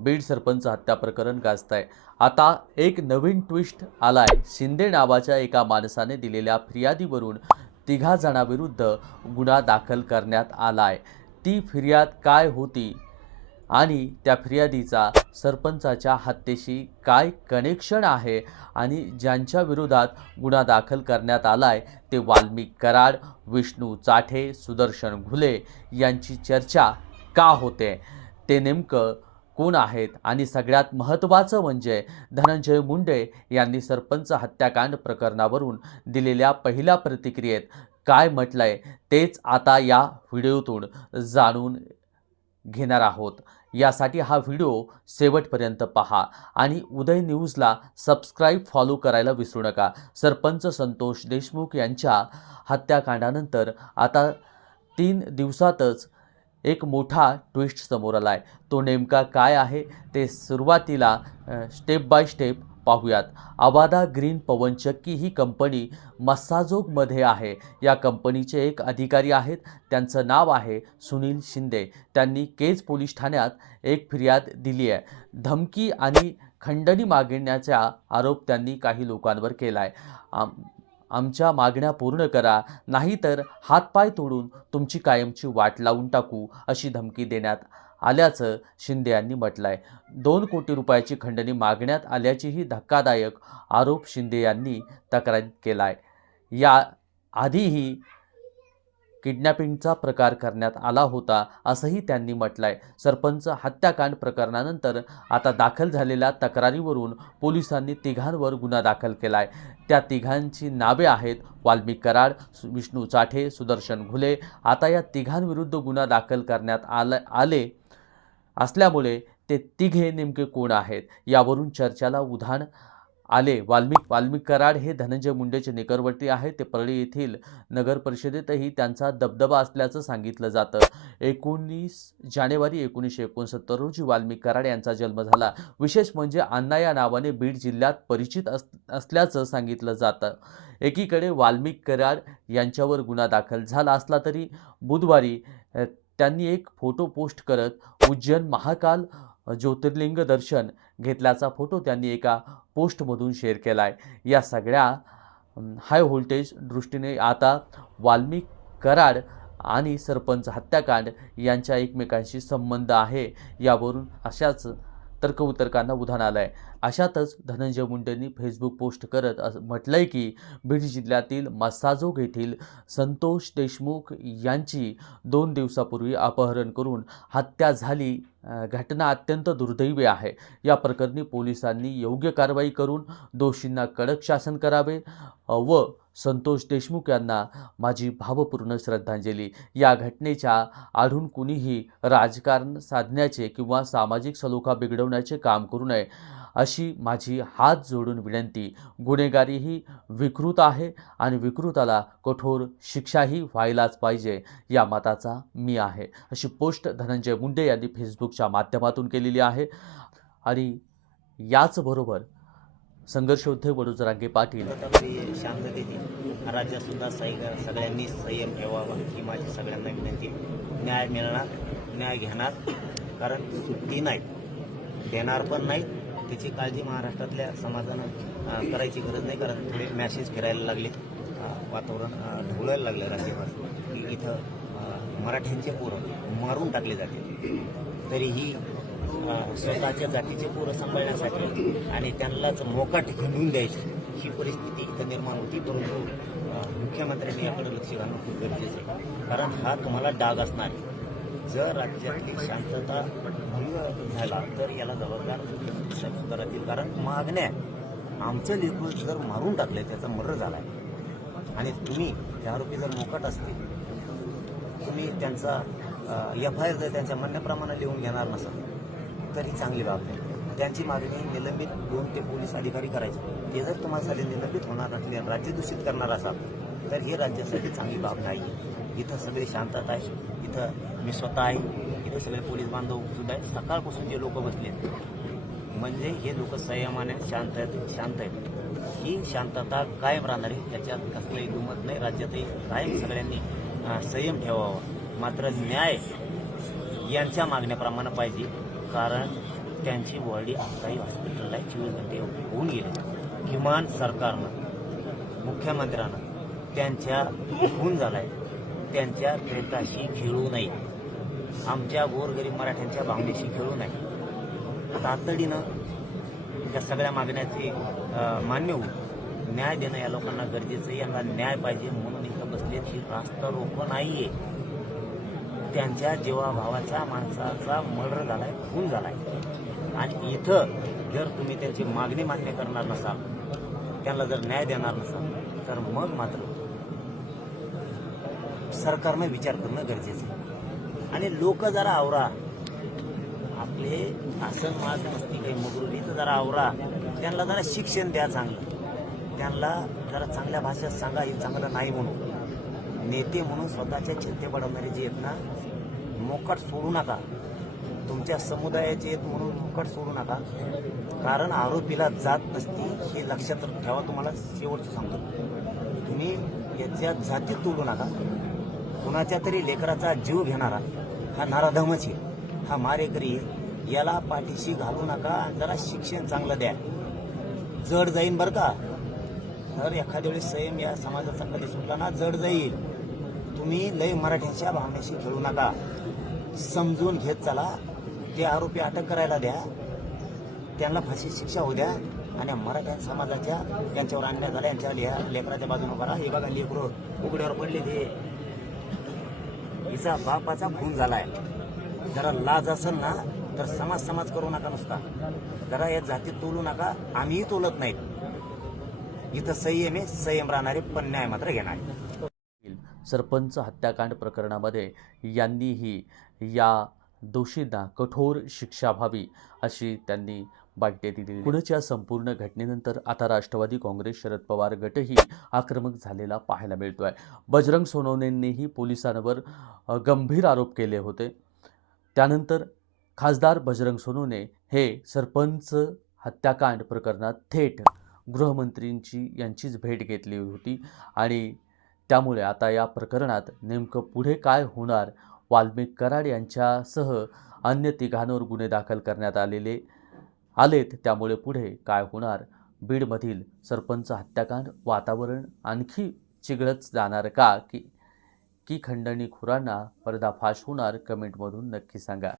बीड सरपंच हत्या प्रकरण गाजतंय. आता एक नवीन ट्विस्ट आलाय. शिंदे नावाच्या एका माणसाने दिलेल्या फिर्यादीवरून तिघा जणांविरुद्ध गुन्हा दाखल करण्यात आलाय. ती फिर्याद काय होती आणि त्या फिर्यादीचा सरपंचाच्या हत्येशी काय कनेक्शन आहे आणि ज्यांच्या विरोधात गुन्हा दाखल करण्यात आलाय ते वाल्मिक कराड विष्णू चाठे सुदर्शन घुले यांची चर्चा का होते? ते नेमकं कोण आहेत? आणि सगळ्यात महत्त्वाचं म्हणजे धनंजय मुंडे यांनी सरपंच हत्याकांड प्रकरणावरून दिलेल्या पहिल्या प्रतिक्रियेत काय म्हटलंय तेच आता या व्हिडिओतून जाणून घेणार आहोत. यासाठी हा व्हिडिओ शेवटपर्यंत पहा आणि उदय न्यूजला सबस्क्राईब फॉलो करायला विसरू नका. सरपंच संतोष देशमुख यांच्या हत्याकांडानंतर आता तीन दिवसातच एक मोठा ट्विस्ट समोर आला आहे तो नेमका काय आहे? ते सुरुवातीला स्टेप बाय स्टेप पाहूयात. आवादा ग्रीन पवनचक्की ही कंपनी मस्साजोगमध्ये आहे. या कंपनीचे एक अधिकारी आहेत. त्यांचं नाव आहे सुनील शिंदे. त्यांनी केज पोलीस ठाण्यात एक फिर्याद दिली आहे धमकी आणि खंडणी मागण्याचा आरोप त्यांनी काही लोकांवर केला आहे आमच्या मागण्या पूर्ण करा नाहीतर हातपाय तोडून तुमची कायमची वाट लावून टाकू अशी धमकी देण्यात आल्याचं शिंदे यांनी म्हटलं आहे दोन कोटी रुपयाची खंडणी मागण्यात आल्याचीही धक्कादायक आरोप शिंदे यांनी तक्रारीत केला आहे या आधीही किडनॅपिंगचा प्रकार करण्यात आला होता असंही त्यांनी म्हटलं आहे सरपंच हत्याकांड प्रकरणानंतर आता दाखल झालेल्या तक्रारीवरून पोलिसांनी तिघांवर गुन्हा दाखल केला आहे त्या तिघांची नावे आहेत. वाल्मिक कराड सु- विष्णू चाठे सुदर्शन घुले. आता या तिघांविरुद्ध गुन्हा दाखल करण्यात आला आले असल्यामुळे ते तिघे नेमके कोण आहेत? यावरून चर्चेला उधाण आले. वाल्मिक वाल्मिक कराड हे धनंजय मुंडेचे निकटवर्ती आहेत. ते परळी येथील नगर परिषदेतही त्यांचा दबदबा असल्याचं सांगितलं जातं. एकोणीस जानेवारी एकोणीसशे एकोणसत्तर रोजी वाल्मिक कराड यांचा जन्म झाला. विशेष म्हणजे अण्णा या नावाने बीड जिल्ह्यात परिचित अस असल्याचं सांगितलं जातं. एकीकडे वाल्मिक कराड यांच्यावर गुन्हा दाखल झाला असला तरी बुधवारी त्यांनी एक फोटो पोस्ट करत उज्जैन महाकाल ज्योतिर्लिंग दर्शन घेतल्याचा फोटो त्यांनी एका पोस्टमधून शेअर केला आहे या सगळ्या हाय व्होल्टेज दृष्टीने आता वाल्मिक कराड आणि सरपंच हत्याकांड यांच्या एकमेकांशी संबंध आहे. यावरून अशाच तर्कवितर्कांना उधाण आलं आहे अशातच धनंजय मुंडेंनी फेसबुक पोस्ट करत असं म्हटलंय की बीड जिल्ह्यातील मसाजोग येथील संतोष देशमुख यांची दोन दिवसापूर्वी अपहरण करून हत्या झाली. घटना अत्यंत दुर्दैवी आहे. या प्रकरणी पोलिसांनी योग्य कारवाई करून दोषींना कडक शासन करावे व संतोष देशमुख यांना माझी भावपूर्ण श्रद्धांजली. या घटनेच्या आढून कुणीही राजकारण साधण्याचे किंवा सामाजिक सलोखा बिघडवण्याचे काम करू नये अशी माझी हात जोडून विनंती. गुन्हेगारी ही विकृत आहे आणि विकृताला कठोर शिक्षाही व्हायलाच पाहिजे या मताचा मी आहे. अशी पोस्ट धनंजय मुंडे यांनी फेसबुकच्या माध्यमातून केलेली आहे. आणि याचबरोबर संघर्षोद्धे वडूज रांगे पाटील. शांततेची शांततेने राज्यात सुद्धा सही सगळ्यांनी संयम ठेवावा ही माझी सगळ्यांना विनंती न्याय मिळणार न्याय घेणार कारण सुट्टी नाही. देणार पण नाही. त्याची काळजी महाराष्ट्रातल्या समाजानं करायची गरज नाही कारण थोडे मॅसेज फिरायला लागले. वातावरण ढवळायला लागलं राज्यभर. की इथं मराठ्यांचे पोरं मारून टाकले जाते. तरीही स्वतःच्या जातीचे पोरं सांभाळण्यासाठी आणि त्यांनाच मोकाट हिंडून द्यायची ही परिस्थिती इथं निर्माण होती. परंतु मुख्यमंत्र्यांनी याकडे लक्ष घालणं खूप गरजेचं आहे. कारण हा तुम्हाला डाग असणार आहे. जर राज्यातली शांतता भंग झाला तर याला जबाबदार मुख्यमंत्री राहतील कारण मागण्या आमचं लेकरू जर मारून टाकलं त्याचा मर्र आहे आणि तुम्ही त्या आरोपी जर मोकाट असतील तुम्ही त्यांचा एफ आय आर जर त्यांच्या म्हणण्याप्रमाणे लिहून घेणार नसाल तर ही चांगली बाब नाही. त्यांची मागणी निलंबित दोन ते पोलीस अधिकारी करायचे. ते जर तुम्हाला साले निलंबित होणार असले राज्य दूषित करणार असाल तर हे राज्यासाठी चांगली बाब नाही. इथं सगळी शांतता आहे इथं मी स्वतः आहे. इथं सगळे पोलीस बांधव सुद्धा आहेत. सकाळपासून जे लोक बसले म्हणजे हे लोक संयमाने शांत आहेत शांत आहेत. ही शांतता कायम राहणार आहे. त्याच्यात कसलंही दुमत नाही. राज्यातही कायम सगळ्यांनी संयम ठेवावा. मात्र न्याय यांच्या मागण्याप्रमाणे पाहिजे. कारण त्यांची बॉडी आताही हॉस्पिटलला आहे चोवीस घंटे होऊन गेले. किमान सरकारनं मुख्यमंत्र्यानं त्यांच्या खून झालाय. त्यांच्या प्रेताशी खेळू नये. आमच्या गोरगरीब मराठ्यांच्या भावनेशी खेळू नये. तातडीनं या सगळ्या मागण्याचे मान्य होऊन न्याय देणं या लोकांना गरजेचं आहे. यांना न्याय पाहिजे म्हणून इथं बसलेत ही रास्ता रोको नाहीये. त्यांच्या जीवाभावाच्या माणसाचा मर्डर झालाय खून झालाय. आणि इथं जर तुम्ही त्यांची मागणी मान्य करणार नसाल त्यांना जर न्याय देणार नसाल तर मग मात्र सरकारनं विचार करणं गरजेचं आहे. आणि लोक जरा आवरा. आपले आसन माज नसती काही मगरुरी तर जरा आवरा. त्यांना जरा शिक्षण द्या चांगलं. त्यांना जरा चांगल्या भाषेत सांगा हे चांगलं नाही म्हणून. नेते म्हणून स्वतःच्या चिंते बडवणारे जे आहेत ना मोकट सोडू नका. तुमच्या समुदायाचे आहेत म्हणून मोकट सोडू नका. कारण आरोपीला जात नसती हे लक्षात ठेवा तुम्हाला शेवटचं सांगतो. तुम्ही याच्या जातीत तोडू नका. कुणाच्या तरी लेकराचा जीव घेणारा हा नाराधमच आहे. हा मारेकरी याला पाठीशी घालू नका जरा शिक्षण चांगलं द्या. जड जाईन बरं का. तर एखाद्या वेळेस संयम या समाजाचा कधी सुटला ना जड जाईल. तुम्ही लय मराठ्यांच्या भावनेशी खेळू नका. समजून घेत चला. ते आरोपी अटक करायला द्या. त्यांना फाशी शिक्षा होऊ द्या. आणि मराठा समाजाच्या त्यांच्यावर अन्याय झाला यांच्या लिहा लेकराच्या बाजूने करा हे बघा लेकरो उघड्यावर पडले ते. हिचा बापाचा खून झालाय. जरा लाज असेल ना तर समाज समाज करू नका नुसता. जरा या जातीत तोलू नका. आम्हीही तोलत नाहीत. इथं संयम आहे. संयम राहणारे पण न्याय मात्र घेणार. सरपंच हत्याकांड प्रकरणामध्ये यांनीही या दोषींना कठोर शिक्षा व्हावी अशी त्यांनी बाट्य दिली पुण्याच्या संपूर्ण घटनेनंतर आता राष्ट्रवादी काँग्रेस शरद पवार गटही आक्रमक झालेला पाहायला मिळतोय. बजरंग सोनवणेंनीही पोलिसांवर गंभीर आरोप केले होते. त्यानंतर खासदार बजरंग सोनवणे हे सरपंच हत्याकांड प्रकरणात थेट गृहमंत्रींची यांचीच भेट घेतली होती आणि त्यामुळे आता या प्रकरणात नेमकं पुढे काय होणार? वाल्मिक कराड यांच्यासह अन्य तिघांवर गुन्हे दाखल करण्यात आलेले आलेत. त्यामुळे पुढे काय होणार? बीडमधील सरपंच हत्याकांड वातावरण आणखी चिघळत जाणार का? की की खंडणीखोरांना पर्दाफाश होणार? कमेंटमधून नक्की सांगा.